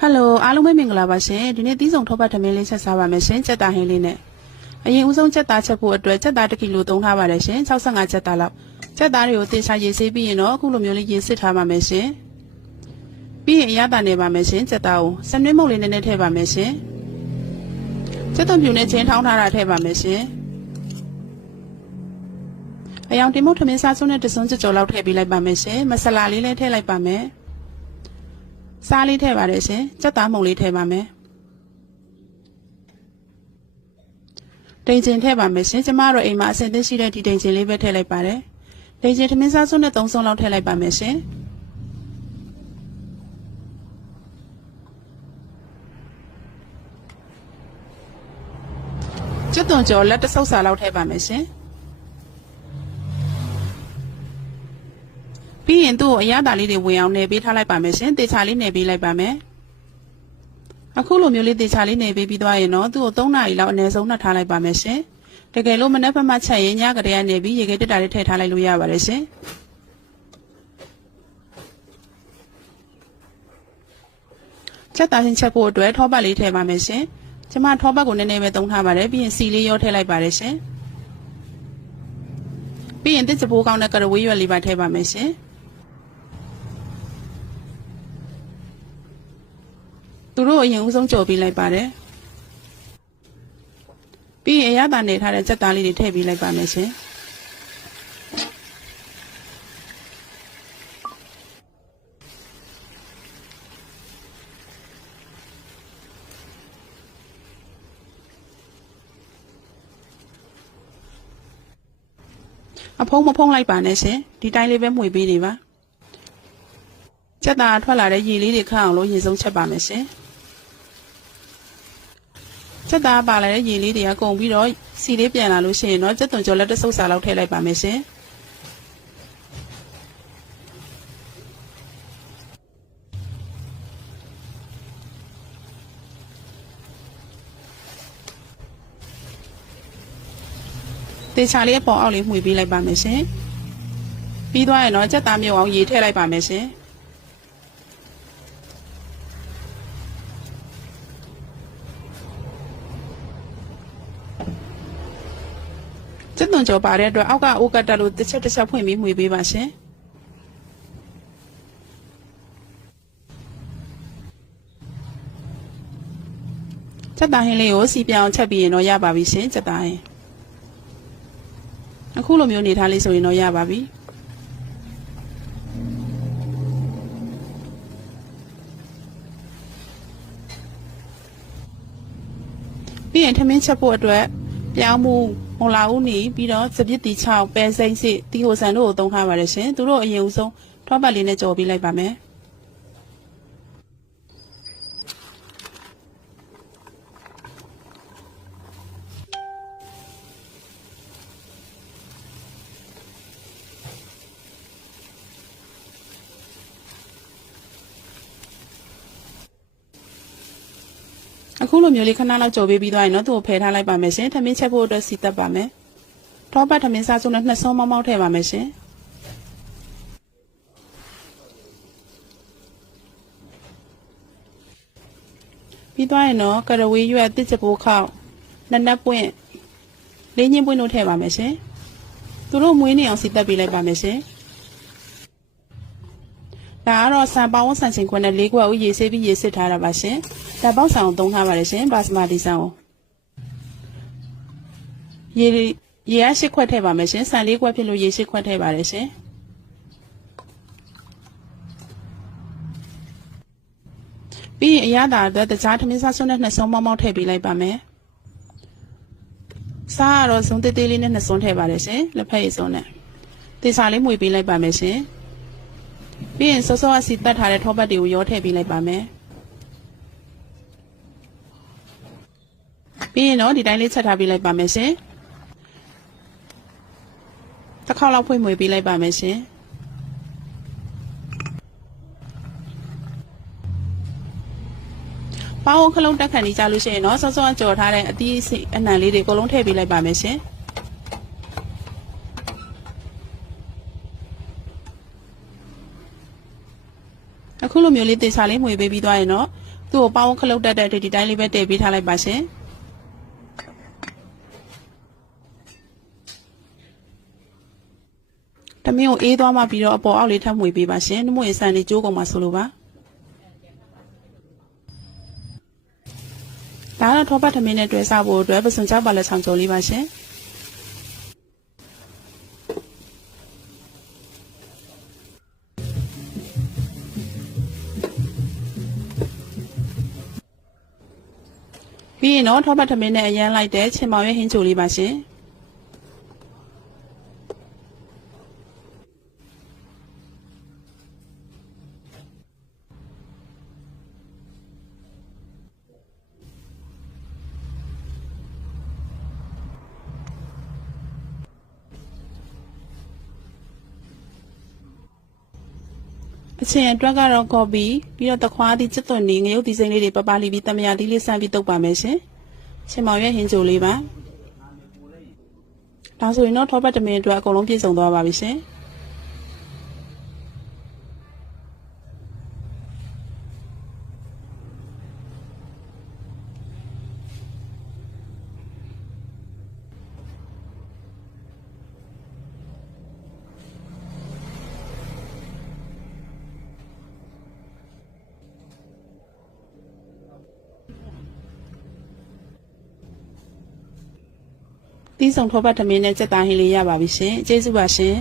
ဟယ်လိုအားလုံးပဲမင်္ဂလာပါရှင်ဒီနေ့သီးဆောင်ထောပတ်ထမင်းလေးချက်စားပါမယ်ရှင်ကြက်သားဟင်းလေးနဲ့အရင်ဦးဆုံးကြက်သားချက်ဖို့အတွက်ကြက်သား1ကီလိုသုံးထားပါတယ်ရှင်65ကြက်သားလောက်ကြက်သားတွေကိုသေချာရေဆေးပြီးရင်တော့အခုလိုမျိုးလေးရေစစ်ထားပါမယ်ရှင်ပြီးရင်အရသာနေပါမယ်ရှင်ကြက်သားကိုစနွေးမုတ်လေးနည်းနည်းထည့်ပါမယ်ရှင်ကြက်သွန်ဖြူနဲ့ချင်းထောင်းထားတာထည့်ပါမယ်ရှင်အယောင်တင်မုတ်ထမင်းစားစုံနဲ့တစွန်းကြော်လောက်ထည့်ပေးလိုက်ပါမယ်ရှင်မဆလာလေးလည်းထည့်လိုက်ပါမယ်စားလေးထည့်ပါတယ်ရှင်ကြက်သားမုံလေးထည့်ပါမယ်ဒိန်ချင်ထည့်ပါမယ်ရှင်ကျမတို့အိမ်မှာအစင်သစ်ရှိတဲ့ဒီဒိန်ချင်လေးပဲထည့်လိုက်ပါတယ်ဒိန်ချင်ထမင်းစားစုံနဲ့3စုံလောက်ထည့်လိုက်ပါမယ်ရှင်ကြက်သွန်ကြော်လက်တဆုပ်စာလောက်ထည့်ပါမယ်ရှင်ပြီးရင်သူ့ကိုအရသာလေးတွေဝင်အောင်နေပေးထားလိုက်ပါမယ်ရှင်တေချာလေးနေပေးလိုက်ပါမယ်အခုလိုမျိုးလေးတေချာလေးနေပေးပြီးသွားရင်တော့သူ့ကို3နာရီလောက်အနည်းဆုံးနှက်ထားလိုက်ပါမယ်ရှင်တကယ်လို့မနက်ဖက်မှချက်ရင်ညကတည်းကနေပြီးရေခဲတက်တာလေးထည့်ထားလိုက်လို့ရပါတယ်ရှင်ချက်သားချင်းချက်ဖို့အတွက်ထောပတ်လေးထည့်ပါမယ်ရှင်ကျမထောပတ်ကိုနည်းနည်းပဲသုံးထားပါတယ်ပြီးရင်စီလေးရောထည့်လိုက်ပါတယ်ရှင်ပြီးရင်တစ်စပိုးကောင်းတဲ့ကရဝေးရွက်လေးပါထည့်ပါမယ်ရှင်သူတို့အရင်ဦးဆုံးကြော်ပေးလိုက်ပါတယ်ပြီးရင်အရသာနေထားတဲ့ကြက်သားလေးတွေထည့်ပေးလိုက်ပါမယ်ရှင်အဖုံးမဖုံးလိုက်ပါနဲ့ရှင်ဒီတိုင်းလေးပဲမှွေပေးနေပါကြက်သားထွက်လာတဲ့ရေလေးတွေခန့်အောင်လို့ရေစုံချက်ပါမယ်ရှင်ကြက်သားပါလာတဲ့ရေလေးတွေကကုန်ပြီးတော့စီလေးပြန်လာလို့ရှိရင်တော့ကြက်သွန်ကြော်လက်တဆုပ်စာလောက်ထည့်လိုက်ပါမယ်ရှင်တေချာလေးအပေါ်အောက်လေးမှွေပေးလိုက်ပါမယ်ရှင်ပြီးသွားရင်တော့ကြက်သားမြုပ်အောင်ရေထည့်လိုက်ပါမယ်ရှင်ကြက်သွန်ကြော်ပါတဲ့အတွက်အောက်ကအိုးကတ်တက်လို့တစ်ချက်ဖွင့်ပြီးမှွေပေးပါရှင်ကြက်သားဟင်းလေးကိုစီပြောင်ချက်ပြီးရင်တော့ရပါပြီရှင်ကြက်သားဟင်းအခုလိုမျိုးနေထားလေးဆိုရင်တော့ရပါပြီပြီးရင်ထမင်းချက်ဖို့အတွက်ပြောင်းမှုမလာဦးနေပြီးတော့စပစ်တီ6ပဲစိမ့်စစ်တီဟိုဆန်တို့ကိုသုံးထားပါတယ်ရှင်သူတို့အရင်ဦးဆုံးထောပတ်လေးနဲ့ကြော်ပေးလိုက်ပါမယ်အခုလိုမျိုးလေးခဏလောက်ကြော်ပေးပြီးသွားရင်တော့သူ့ကိုဖယ်ထားလိုက်ပါမယ်ရှင်ထမင်းချက်ဖို့အတွက်စီတက်ပါမယ်ထောပတ်ထမင်းစားစုံနဲ့2ဆုံးမောင်းမောင်းထည့်ပါမယ်ရှင်ပြီးသွားရင်တော့ကရဝေးရွက်တစ်စပိုးခေါက်နက်နက်ပွင့်လေးညင်းပွင့်တို့ထည့်ပါမယ်ရှင်သူတို့မွေးနေအောင်စီတက်ပေးလိုက်ပါမယ်ရှင်ဒါကတော့ဆန်ပေါင်းဆန်ချင်းခွန်းနဲ့၄ခွက်ဦးရေဆေးပြီးရေစစ်ထားတာပါရှင်ဒါပေါက်ဆန်ကိုသုံးထားပါတယ်ရှင်ဘာစမာတီဆန်ကိုရေရ8ခွက်ထည့်ပါမယ်ရှင်ဆန်၄ခွက်ဖြစ်လို့ရေ8ခွက်ထည့်ပါတယ်ရှင်ပြီးရင်အရသာအတွက်တခြားထမင်းစားစွန်းနဲ့2ဆုံးမောင်းမောင်းထည့်ပေးလိုက်ပါမယ်စားကတော့ဇုံသေးသေးလေးနဲ့2ဆုံးထည့်ပါတယ်ရှင်လက်ဖက်ရည်စွန်းနဲ့တေစာလေးမှွေပေးလိုက်ပါမယ်ရှင်ပြီးရင်စောစောအစီတက်ထားတဲ့ထောပတ်တွေကိုရောထည့်ပေးလိုက်ပါမယ်ပြီးရင်တော့ဒီတိုင်းလေးချက်ထားပေးလိုက်ပါမယ်ရှင်တစ်ခေါက်လောက်ဖွင့်မှွေပေးလိုက်ပါမယ်ရှင်ပေါင်းခလုံးတက်ခန့်နေကြလို့ရှိရင်တော့စောစောကြော်ထားတဲ့အသီးအနှံလေးတွေအကုန်လုံးထည့်ပေးလိုက်ပါမယ်ရှင်အခုလိုမျိုးလေးတေချာလေးမှွေပေးပြီးသွားရင်တော့ သူ့ကိုပေါင်းခလုတ်တက်တဲ့ဒီတိုင်းလေးပဲတည်ပေးထားလိုက်ပါရှင်တမင်းကိုအေးသွားမှပြီးတော့အပေါ်အောက်လေးထပ်မှွေပေးပါရှင်နှမွေအစံလေးကျိုးကုန်မှာဆိုလိုပါဒါကတော့ထောပတ်ထမင်းနဲ့တွေ့စားဖို့အတွက်ပစွန်ချပါလက်ဆောင်ကြုံလေးပါရှင်ပြီးရင်တော့ထောပတ်ထမင်းနဲ့အရန်လိုက်တဲ့ချင်မောင်ရဲ့ဟင်းချိုလေးပါရှင်အချင်းအတွက်ကတော့ကော်ပီပြီးတော့တခွားသီးချစ်သွန်နေငရုတ်သီးစိမ့်လေးတွေပပလီပြီးတမယာသီးလေးစမ်းပြီးတုပ်ပါမယ်ရှင်ချင်မောင်ရဲ့ဟင်းချိုလေးပါဒါဆိုရင်တော့ထောပတ်တမင်အတွက်အကုန်လုံးပြည့်စုံသွားပါပြီရှင်သီးဆောင်ထောပတ်ထမင်းနဲ့စက်သားဟင်းလေးရပါပြီရှင်ကျေးဇူးပါရှင်